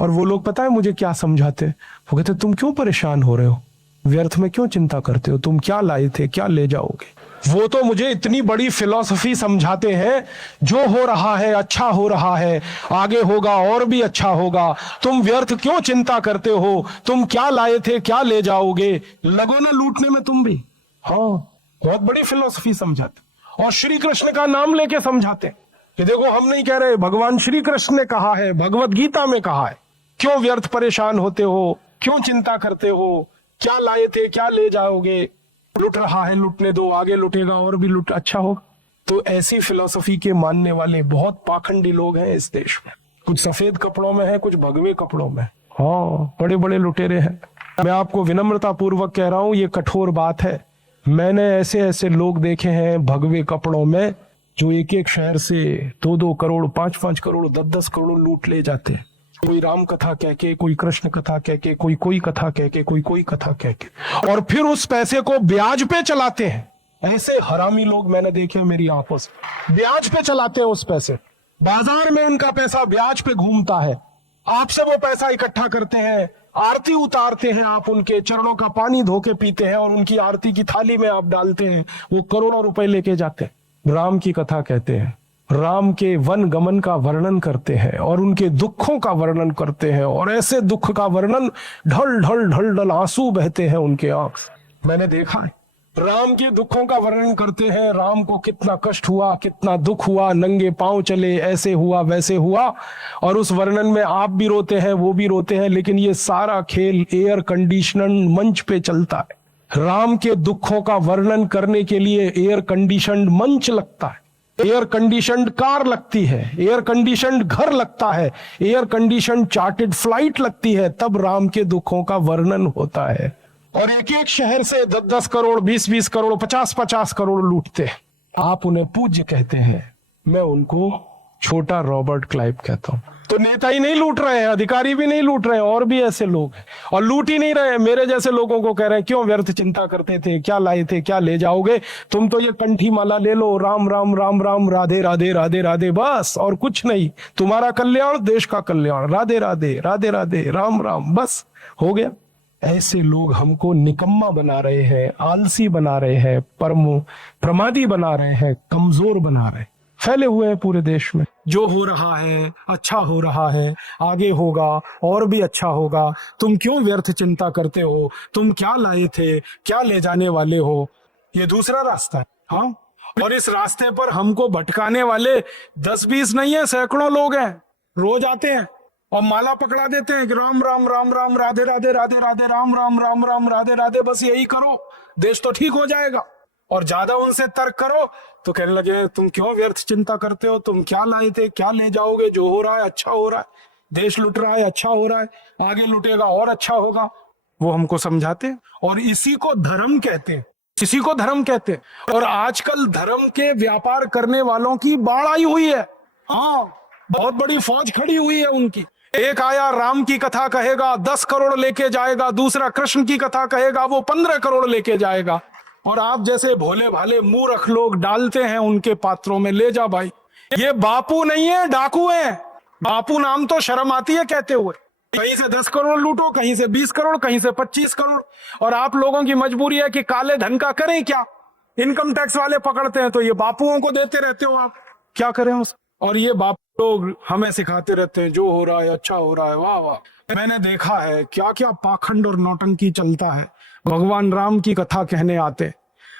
और वो लोग पता है मुझे क्या समझाते, वो कहते तुम क्यों परेशान हो रहे हो, व्यर्थ में क्यों चिंता करते हो, तुम क्या लाए थे क्या ले जाओगे। वो तो मुझे इतनी बड़ी फिलॉसफी समझाते हैं, जो हो रहा है अच्छा हो रहा है, आगे होगा और भी अच्छा होगा, तुम व्यर्थ क्यों चिंता करते हो, तुम क्या लाए थे क्या ले जाओगे, लगो ना लूटने में तुम भी। हाँ, बहुत बड़ी फिलॉसफी समझाते, और श्री कृष्ण का नाम लेके समझाते कि देखो हम नहीं कह रहे, भगवान श्री कृष्ण ने कहा है, भगवत गीता में कहा है, क्यों व्यर्थ परेशान होते हो, क्यों चिंता करते हो, क्या लाए थे क्या ले जाओगे, लुट रहा है लुटने दो, आगे लुटेगा और भी लुट अच्छा होगा। तो ऐसी फिलॉसफी के मानने वाले बहुत पाखंडी लोग हैं इस देश में, कुछ सफेद कपड़ों में है, कुछ भगवे कपड़ों में। हाँ, बड़े बड़े लुटेरे हैं। मैं आपको विनम्रता पूर्वक कह रहा हूं, ये कठोर बात है। मैंने ऐसे ऐसे लोग देखे हैं भगवे कपड़ों में, जो एक एक शहर से 2-2 करोड़ 5-5 करोड़ 10-10 करोड़ लूट ले जाते हैं। कोई राम कथा कह के, कोई कृष्ण कथा कह के, कोई कथा कह के, कोई कथा कह के, और फिर उस पैसे को ब्याज पे चलाते हैं। ऐसे हरामी लोग मैंने देखे मेरी आंखों से, ब्याज पे चलाते हैं उस पैसे, बाजार में उनका पैसा ब्याज पे घूमता है, आपसे वो पैसा इकट्ठा करते हैं, आरती उतारते हैं, आप उनके चरणों का पानी धो के पीते हैं और उनकी आरती की थाली में आप डालते हैं, वो करोड़ों रुपए लेके जाते हैं। राम की कथा कहते हैं, राम के वन गमन का वर्णन करते हैं और उनके दुखों का वर्णन करते हैं, और ऐसे दुख का वर्णन, ढल ढल ढल ढल आंसू बहते हैं उनके आंख से। मैंने देखा है, राम के दुखों का वर्णन करते हैं, राम को कितना कष्ट हुआ, कितना दुख हुआ, नंगे पांव चले, ऐसे हुआ वैसे हुआ, और उस वर्णन में आप भी रोते हैं वो भी रोते हैं, लेकिन ये सारा खेल एयर कंडीशनड मंच पे चलता है। राम के दुखों का वर्णन करने के लिए एयर कंडीशनड मंच लगता है, एयर कंडीशनड कार लगती है, एयर कंडीशनड घर लगता है, एयर कंडीशनड चार्टेड फ्लाइट लगती है, तब राम के दुखों का वर्णन होता है। और एक एक शहर से 10-10 करोड़ 20-20 करोड़ 50-50 करोड़ लूटते हैं। आप उन्हें पूज्य कहते हैं, मैं उनको छोटा रॉबर्ट क्लाइव कहता हूं। तो नेता ही नहीं लूट रहे हैं, अधिकारी भी नहीं लूट रहे हैं, और भी ऐसे लोग हैं, और लूट ही नहीं रहे। मेरे जैसे लोगों को कह रहे हैं क्यों व्यर्थ चिंता करते थे, क्या लाए थे क्या ले जाओगे, तुम तो ये कंठी माला ले लो, राम राम राम राम राधे राधे राधे राधे, बस और कुछ नहीं, तुम्हारा कल्याण देश का कल्याण, राधे राधे राधे राधे राम राम, बस हो गया। ऐसे लोग हमको निकम्मा बना रहे हैं, आलसी बना रहे हैं, प्रमादी बना रहे हैं, कमजोर बना रहे हैं, फैले हुए हैं पूरे देश में। जो हो रहा है अच्छा हो रहा है, आगे होगा और भी अच्छा होगा, तुम क्यों व्यर्थ चिंता करते हो, तुम क्या लाए थे क्या ले जाने वाले हो, ये दूसरा रास्ता है। हाँ, और इस रास्ते पर हमको भटकाने वाले 10-20 नहीं है, सैकड़ों लोग हैं, रोज आते हैं और माला पकड़ा देते हैं कि राम राम राम राम राधे राधे राधे राधे राम राम राम राम राधे राधे, बस यही करो देश तो ठीक हो जाएगा। और ज्यादा उनसे तर्क करो तो कहने लगे तुम क्यों व्यर्थ चिंता करते हो, तुम क्या लाए थे क्या ले जाओगे, जो हो रहा है अच्छा हो रहा है, देश लुट रहा है अच्छा हो रहा है, आगे लुटेगा और अच्छा होगा, वो हमको समझाते हैं। और इसी को धर्म कहते हैं, इसी को धर्म कहते हैं। और आजकल धर्म के व्यापार करने वालों की बाढ़ आई हुई है। हाँ, बहुत बड़ी फौज खड़ी हुई है उनकी। एक आया राम की कथा कहेगा 10 करोड़ लेके जाएगा, दूसरा कृष्ण की कथा कहेगा वो 15 करोड़ लेके जाएगा, और आप जैसे भोले भाले मूर्ख लोग डालते हैं उनके पात्रों में, ले जा भाई, ये बापू नहीं है डाकू है। बापू नाम तो शर्म आती है कहते हुए, कहीं से 10 करोड़ लूटो, कहीं से 20 करोड़, कहीं से 25 करोड़, और आप लोगों की मजबूरी है कि काले धन का करें क्या, इनकम टैक्स वाले पकड़ते हैं तो ये बापुओं को देते रहते हो, आप क्या करें उस। और ये बापू लोग हमें सिखाते रहते हैं जो हो रहा है अच्छा हो रहा है, वाह वाह। मैंने देखा है क्या क्या पाखंड और नौटंकी चलता है। भगवान राम की कथा कहने आते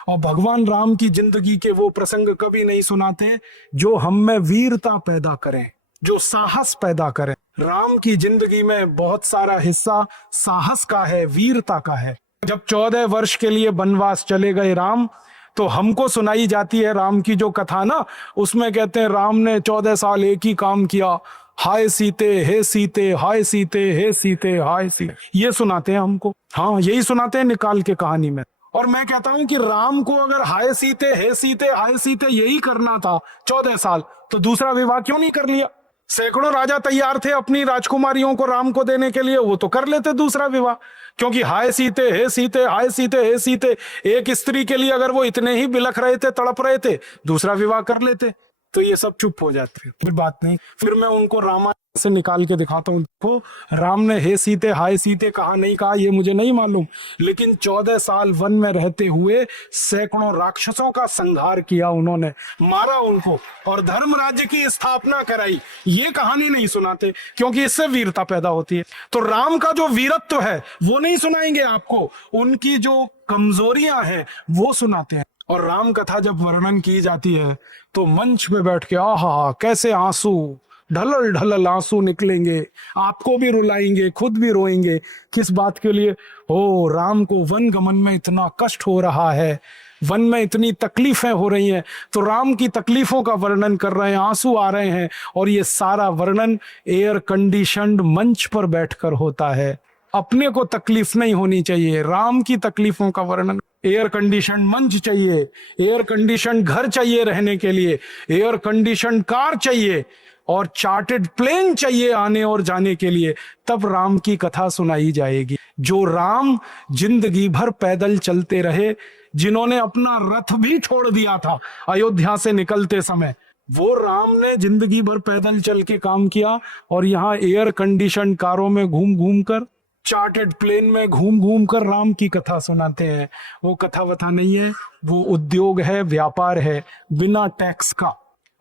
और भगवान राम की जिंदगी के वो प्रसंग कभी नहीं सुनाते जो हम में वीरता पैदा करें, जो साहस पैदा करें। राम की जिंदगी में बहुत सारा हिस्सा साहस का है, वीरता का है। जब 14 वर्ष के लिए वनवास चले गए राम, तो हमको सुनाई जाती है राम की जो कथा ना, उसमें कहते हैं राम ने 14 साल एक ही काम किया, हाय सीते हे सीते, हाय सीते हे सीते, हाय सीते, ये सुनाते हैं हमको। हाँ, यही सुनाते हैं निकाल के कहानी में। और मैं कहता हूं कि राम को अगर हाय सीते हे सीते हाय सीते यही करना था 14 साल, तो दूसरा विवाह क्यों नहीं कर लिया। सैकड़ों राजा तैयार थे अपनी राजकुमारियों को राम को देने के लिए, वो तो कर लेते दूसरा विवाह, क्योंकि हाय सीते हे सीते हाय सीते हे सीते, एक स्त्री के लिए अगर वो इतने ही बिलख रहे थे, तड़प रहे थे, दूसरा विवाह कर लेते। तो ये सब चुप हो जाते हैं, फिर बात नहीं। फिर मैं उनको रामायण से निकाल के दिखाता हूँ, देखो राम ने हे सीते हाय सीते कहा नहीं कहा ये मुझे नहीं मालूम, लेकिन 14 साल वन में रहते हुए सैकड़ों राक्षसों का संहार किया उन्होंने, मारा उनको और धर्म राज्य की स्थापना कराई। ये कहानी नहीं सुनाते क्योंकि इससे वीरता पैदा होती है। तो राम का जो वीरत्व है वो नहीं सुनाएंगे आपको, उनकी जो कमजोरियां हैं वो सुनाते हैं। और राम कथा जब वर्णन की जाती है तो मंच पे बैठ के आहा कैसे आंसू ढलल ढलल आंसू निकलेंगे, आपको भी रुलाएंगे खुद भी रोएंगे। किस बात के लिए? ओ राम को वन गमन में इतना कष्ट हो रहा है, वन में इतनी तकलीफें हो रही हैं, तो राम की तकलीफों का वर्णन कर रहे हैं, आंसू आ रहे हैं, और ये सारा वर्णन एयर कंडीशनड मंच पर बैठकर होता है। अपने को तकलीफ नहीं होनी चाहिए, राम की तकलीफों का वर्णन। एयर कंडीशन मंच चाहिए, एयर कंडीशन घर चाहिए रहने के लिए, एयर कंडीशन कार चाहिए और चार्टेड प्लेन चाहिए आने और जाने के लिए, तब राम की कथा सुनाई जाएगी। जो राम जिंदगी भर पैदल चलते रहे, जिन्होंने अपना रथ भी छोड़ दिया था अयोध्या से निकलते समय, वो राम ने जिंदगी भर पैदल चल के काम किया और यहाँ एयर कंडीशन कारों में घूम घूम कर, चार्टेड प्लेन में घूम घूम कर राम की कथा सुनाते हैं। वो कथा वथा नहीं है, वो उद्योग है, व्यापार है बिना टैक्स का।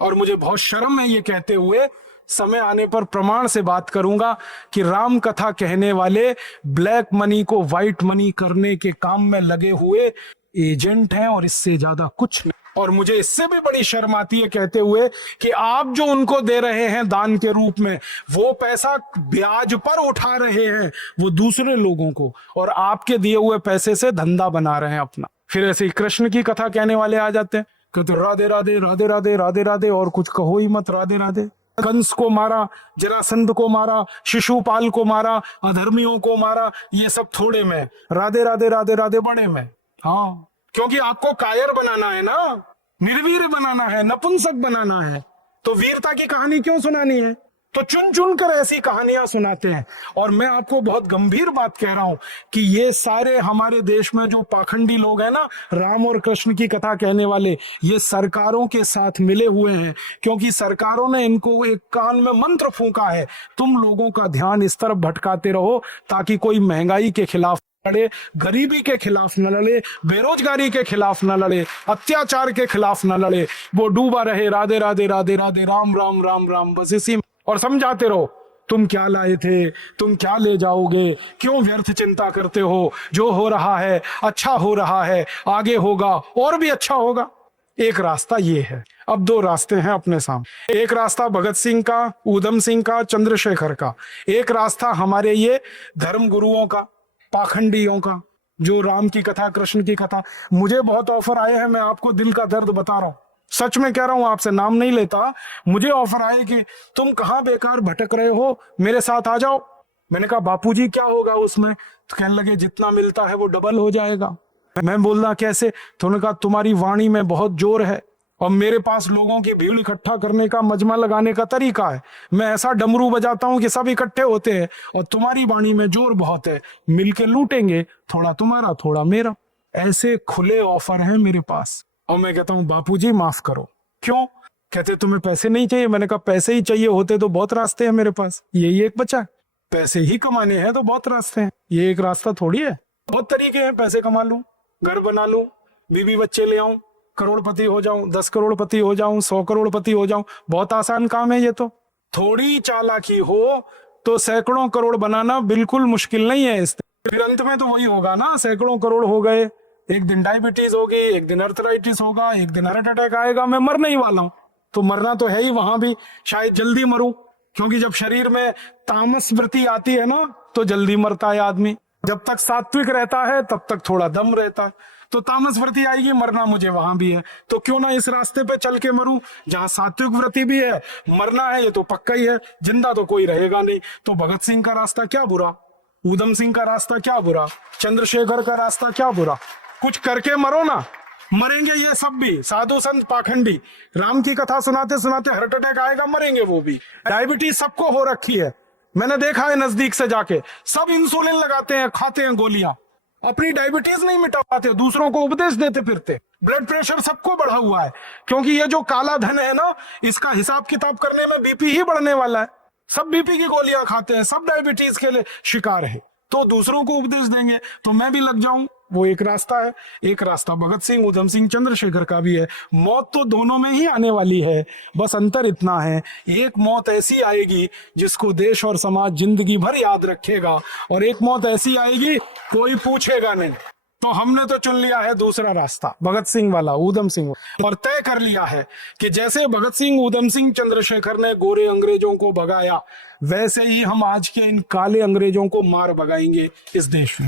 और मुझे बहुत शर्म है ये कहते हुए, समय आने पर प्रमाण से बात करूंगा कि राम कथा कहने वाले ब्लैक मनी को व्हाइट मनी करने के काम में लगे हुए एजेंट हैं और इससे ज्यादा कुछ नहीं। और मुझे इससे भी बड़ी शर्म आती है कहते हुए कि आप जो उनको दे रहे हैं दान के रूप में, वो पैसा ब्याज पर उठा रहे हैं वो दूसरे लोगों को, और आपके दिए हुए पैसे से धंधा बना रहे हैं अपना। फिर ऐसे ही कृष्ण की कथा कहने वाले आ जाते हैं, कहते राधे राधे राधे राधे राधे राधे और कुछ कहो ही मत, राधे राधे। कंस को मारा, जरासंध को मारा, शिशुपाल को मारा, अधर्मियों को मारा, ये सब थोड़े में, राधे राधे राधे राधे बड़े में। हाँ, क्योंकि आपको कायर बनाना है ना, निर्वीर बनाना है, नपुंसक बनाना है, तो वीरता की कहानी क्यों सुनानी है? तो चुन चुन कर ऐसी कहानियां सुनाते हैं। और मैं आपको बहुत गंभीर बात कह रहा हूं कि ये सारे हमारे देश में जो पाखंडी लोग हैं ना, राम और कृष्ण की कथा कहने वाले, ये सरकारों के साथ मिले हुए हैं, क्योंकि सरकारों ने इनको एक कान में मंत्र फूंका है, तुम लोगों का ध्यान इस तरफ भटकाते रहो ताकि कोई महंगाई के खिलाफ लड़े, गरीबी के खिलाफ न लड़े, बेरोजगारी के खिलाफ न लड़े, अत्याचार के खिलाफ न लड़े, वो डूबा रहे राधे राधे राधे राधे राम राम राम राम, बस इसी। और समझाते रहो तुम क्या लाए थे, तुम क्या ले जाओगे, क्यों व्यर्थ चिंता करते हो, जो हो रहा है अच्छा हो रहा है, आगे होगा और भी अच्छा होगा। एक रास्ता ये है। अब दो रास्ते हैं अपने सामने, एक रास्ता भगत सिंह का, ऊधम सिंह का, चंद्रशेखर का, एक रास्ता हमारे ये धर्म गुरुओं का, पाखंडियों का, जो राम की कथा कृष्ण की कथा। मुझे बहुत ऑफर आए हैं, मैं आपको दिल का दर्द बता रहा हूं, सच में कह रहा हूं, आपसे नाम नहीं लेता। मुझे ऑफर आए कि तुम कहां बेकार भटक रहे हो, मेरे साथ आ जाओ। मैंने कहा बापूजी क्या होगा उसमें? तो कहने लगे जितना मिलता है वो डबल हो जाएगा। मैं बोलना कैसे? तो उन्होंने कहा तुम्हारी वाणी में बहुत जोर है और मेरे पास लोगों की भीड़ इकट्ठा करने का, मजमा लगाने का तरीका है। मैं ऐसा डमरू बजाता हूं कि सब इकट्ठे होते हैं, और तुम्हारी वाणी में जोर बहुत है, मिलके लूटेंगे, थोड़ा तुम्हारा थोड़ा मेरा। ऐसे खुले ऑफर हैं मेरे पास। और मैं कहता हूं बापूजी माफ करो। क्यों? कहते तुम्हें पैसे नहीं चाहिए। मैंने कहा पैसे ही चाहिए होते तो बहुत रास्ते हैं मेरे पास, यही एक बचा। पैसे ही कमाने हैं तो बहुत रास्ते हैं, ये एक रास्ता थोड़ी है, बहुत तरीके हैं। पैसे कमा लूं, घर बना लूं, बीवी बच्चे ले आऊं, करोड़पति हो जाऊं, 10 करोड़पति हो जाऊं, 100 करोड़पति हो जाऊं, बहुत आसान काम है ये तो। थोड़ी चालाकी हो तो सैकड़ों करोड़ बनाना बिल्कुल मुश्किल नहीं है। फिर अंत में तो वही होगा ना, सैकड़ों करोड़ हो गए, एक दिन डायबिटीज होगी, एक दिन अर्थराइटिस होगा, एक दिन हार्ट अटैक आएगा, मैं मरने ही वाला हूं। तो मरना तो है ही, वहां भी शायद जल्दी मरूं, क्योंकि जब शरीर में तामस वृत्ति आती है ना तो जल्दी मरता है आदमी। जब तक सात्विक रहता है तब तक थोड़ा दम रहता है, तो तामस वृत्ति आएगी, मरना मुझे वहां भी है। तो क्यों ना इस रास्ते पे चल के मरूं जहां सात्विक वृत्ति भी है, मरना है ये तो पक्का ही है, जिंदा तो कोई रहेगा नहीं। तो भगत सिंह का रास्ता क्या बुरा, ऊधम सिंह का रास्ता क्या बुरा, चंद्रशेखर का रास्ता क्या बुरा? कुछ करके मरो ना। मरेंगे ये सब भी, साधु संत पाखंडी, राम की कथा सुनाते सुनाते हार्ट अटैक आएगा, मरेंगे वो भी। डायबिटीज सबको हो रखी है, मैंने देखा है नजदीक से जाके, सब इंसुलिन लगाते हैं, खाते हैं गोलियां। अपनी डायबिटीज नहीं मिटा पाते, दूसरों को उपदेश देते फिरते। ब्लड प्रेशर सबको बढ़ा हुआ है, क्योंकि ये जो काला धन है ना, इसका हिसाब किताब करने में बीपी ही बढ़ने वाला है। सब बीपी की गोलियां खाते हैं, सब डायबिटीज के लिए शिकार है, तो दूसरों को उपदेश देंगे तो मैं भी लग जाऊं, वो एक रास्ता है। एक रास्ता भगत सिंह, उधम सिंह, चंद्रशेखर का भी है। मौत तो दोनों में ही आने वाली है, बस अंतर इतना है, एक मौत ऐसी आएगी जिसको देश और समाज जिंदगी भर याद रखेगा, और एक मौत ऐसी आएगी कोई पूछेगा नहीं। तो हमने तो चुन लिया है दूसरा रास्ता, भगत सिंह वाला, ऊधम सिंह, और तय कर लिया है कि जैसे भगत सिंह, ऊधम सिंह, चंद्रशेखर ने गोरे अंग्रेजों को भगाया, वैसे ही हम आज के इन काले अंग्रेजों को मार भगाएंगे इस देश में।